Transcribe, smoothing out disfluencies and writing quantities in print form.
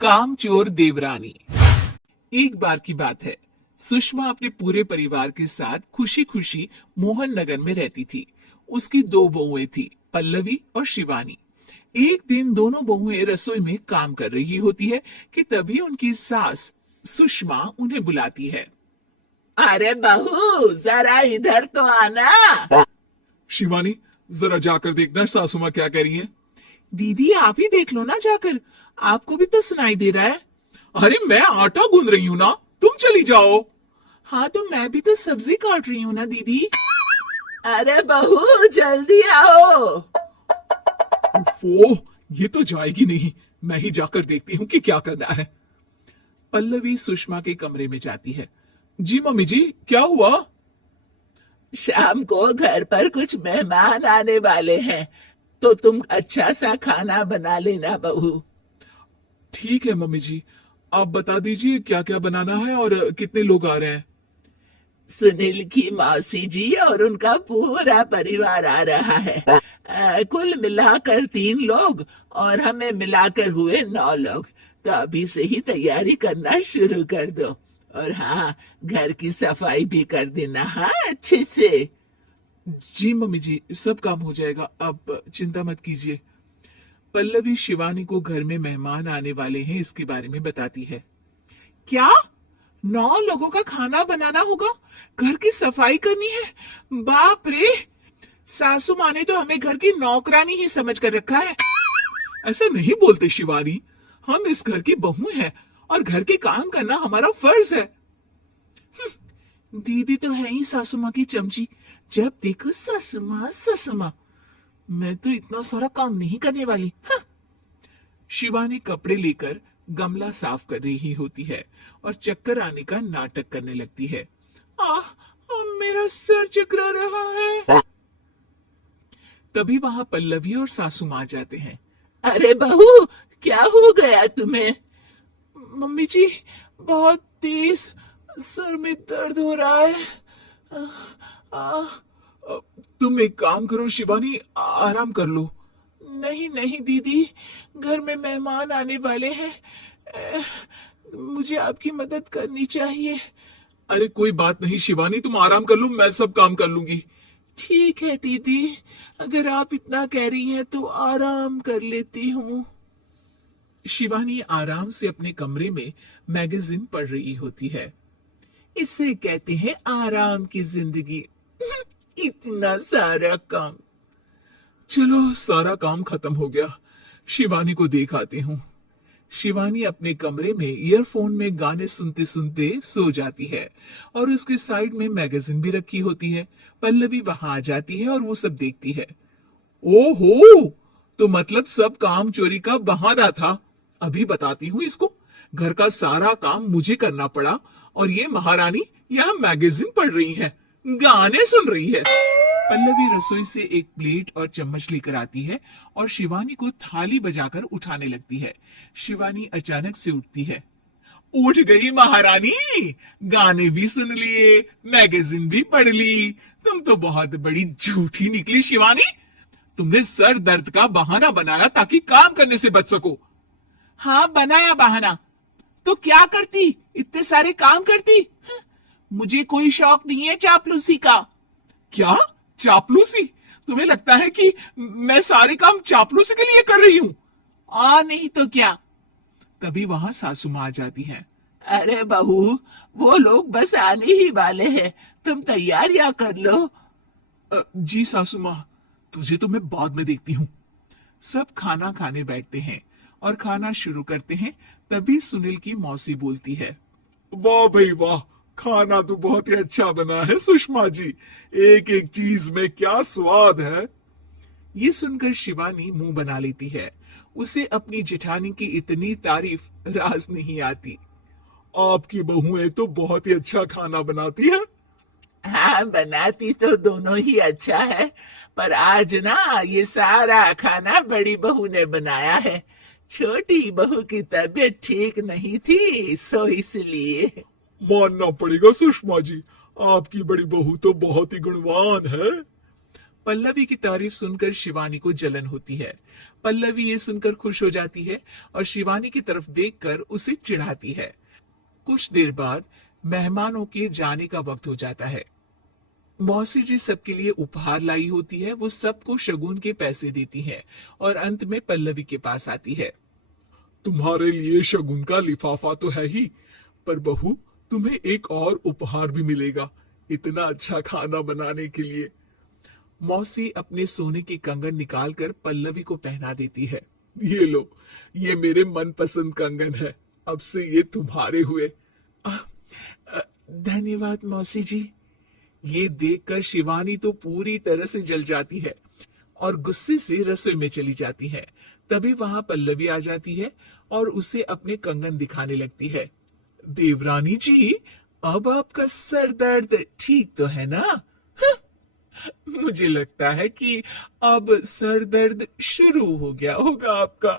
कामचोर देवरानी। एक बार की बात है, सुषमा अपने पूरे परिवार के साथ खुशी खुशी मोहन नगर में रहती थी। उसकी दो बहुएं थी, पल्लवी और शिवानी। एक दिन दोनों बहुएं रसोई में काम कर रही होती है कि तभी उनकी सास सुषमा उन्हें बुलाती है। अरे बहू, जरा इधर तो आना। शिवानी, जरा जाकर देखना सासू माँ क्या कह रही है। दीदी आप ही देख लो ना जाकर, आपको भी तो सुनाई दे रहा है। अरे मैं आटा गूंद रही हूँ ना, तुम चली जाओ। हाँ तो मैं भी तो सब्जी काट रही हूँ ना दीदी। अरे बहू जल्दी आओ। उफ़ो, ये तो जाएगी नहीं। मैं ही जाकर देखती हूँ कि क्या करना है। पल्लवी सुषमा के कमरे में जाती है। जी मम्मी जी, क्या हुआ? शाम को घर पर कुछ मेहमान आने वाले हैं, तो तुम अच्छा सा खाना बना लेना बहू। ठीक है मम्मी जी, आप बता दीजिए क्या क्या बनाना है और कितने लोग आ रहे हैं। सुनील की मौसी जी और उनका पूरा परिवार आ रहा है। कुल मिलाकर 3 लोग और हमें मिलाकर हुए 9 लोग। तो अभी से ही तैयारी करना शुरू कर दो। और हाँ, घर की सफाई भी कर देना, हाँ अच्छे से। जी मम्मी जी, सब काम हो जाएगा, आप चिंता मत कीजिए। पल्लवी शिवानी को घर में मेहमान आने वाले हैं इसके बारे में बताती है। क्या 9 लोगों का खाना बनाना होगा, घर की सफाई करनी है? बाप रे, सासू माँ ने तो हमें घर की नौकरानी ही समझ कर रखा है। ऐसा नहीं बोलते शिवानी, हम इस घर की बहू हैं और घर के काम करना हमारा फर्ज है। दीदी तो है ही सासू माँ की चमची, जब देखो सासू माँ सासू माँ। मैं तो इतना सारा काम नहीं करने वाली। शिवानी कपड़े लेकर गमला साफ कर रही होती है और चक्कर आने का नाटक करने लगती है। मेरा सर चकरा रहा है। तभी वहां पल्लवी और सासू माँ जाते हैं। अरे बहू, क्या हो गया तुम्हें? मम्मी जी, बहुत तेज सर में दर्द हो रहा है। तुम एक काम करो शिवानी, आराम कर लो। नहीं नहीं दीदी, घर में मेहमान आने वाले हैं, मुझे आपकी मदद करनी चाहिए। अरे कोई बात नहीं शिवानी, तुम आराम कर लो, मैं सब काम कर लूंगी। ठीक है दीदी, अगर आप इतना कह रही हैं तो आराम कर लेती हूँ। शिवानी आराम से अपने कमरे में मैगजीन पढ़ रही होती है। इसे कहते हैं आराम की जिंदगी। इतना सारा काम। चलो सारा काम खत्म हो गया, शिवानी को देख आती हूँ। शिवानी अपने कमरे में ईयरफोन में गाने सुनते सुनते सो जाती है और उसके साइड में मैगजीन भी रखी होती है। पल्लवी वहां आ जाती है और वो सब देखती है। ओहो, तो मतलब सब काम चोरी का बहाना था। अभी बताती हूँ इसको। घर का सारा काम मुझे करना पड़ा और ये महारानी यहाँ मैगजीन पढ़ रही है, गाने सुन रही है। पल्लवी रसोई से एक प्लेट और चम्मच लेकर आती है और शिवानी को थाली बजाकर उठाने लगती है। शिवानी अचानक से उठती है। उठ गई महारानी, गाने भी सुन लिए, मैगजीन भी पढ़ ली। तुम तो बहुत बड़ी झूठी निकली शिवानी। तुमने सर दर्द का बहाना बनाया ताकि काम करने से बच सको। हाँ बनाया बहाना, तो क्या करती, इतने सारे काम करती। मुझे कोई शौक नहीं है चापलूसी का। क्या चापलूसी? तुम्हें लगता है कि मैं सारे काम चापलूसी के लिए कर रही हूँ? नहीं तो क्या। तभी वहां सासू माँ आ जाती है। अरे बहू, वो लोग बस आने ही वाले हैं, तुम तैयारियां कर लो। जी सासू माँ, तुझे तो मैं बाद में देखती हूँ। सब खाना खाने बैठते हैं और खाना शुरू करते हैं। तभी सुनील की मौसी बोलती है। वाह भाई वाह, खाना तो बहुत ही अच्छा बना है सुषमा जी, एक एक चीज में क्या स्वाद है। ये सुनकर शिवानी मुंह बना लेती है। उसे अपनी जेठानी की इतनी तारीफ राज नहीं आती। आपकी बहुएं तो बहुत ही अच्छा खाना बनाती है। हाँ, बनाती तो दोनों ही अच्छा है, पर आज ना ये सारा खाना बड़ी बहू ने बनाया है। छोटी बहू की तबीयत ठीक नहीं थी, सो इसलिए। मानना पड़ेगा सुषमा जी, आपकी बड़ी बहू तो बहुत ही गुणवान है। पल्लवी की तारीफ सुनकर शिवानी को जलन होती है। पल्लवी ये सुनकर खुश हो जाती है और शिवानी की तरफ देखकर उसे चिढ़ाती है। कुछ देर बाद मेहमानों के जाने का वक्त हो जाता है। मौसी जी सबके लिए उपहार लाई होती है। वो सबको शगुन के पैसे देती है और अंत में पल्लवी के पास आती है। तुम्हारे लिए शगुन का लिफाफा तो है ही, पर बहू तुम्हें एक और उपहार भी मिलेगा इतना अच्छा खाना बनाने के लिए। मौसी अपने सोने के कंगन निकालकर पल्लवी को पहना देती है। ये लो, ये मेरे मनपसंद कंगन है, अब से ये तुम्हारे हुए। धन्यवाद मौसी जी। ये देखकर शिवानी तो पूरी तरह से जल जाती है और गुस्से से रसोई में चली जाती है। तभी वहां पल्लवी आ जाती है और उसे अपने कंगन दिखाने लगती है। देवरानी जी, अब आपका सर दर्द ठीक तो है ना? मुझे लगता है कि अब सर दर्द शुरू हो गया होगा आपका।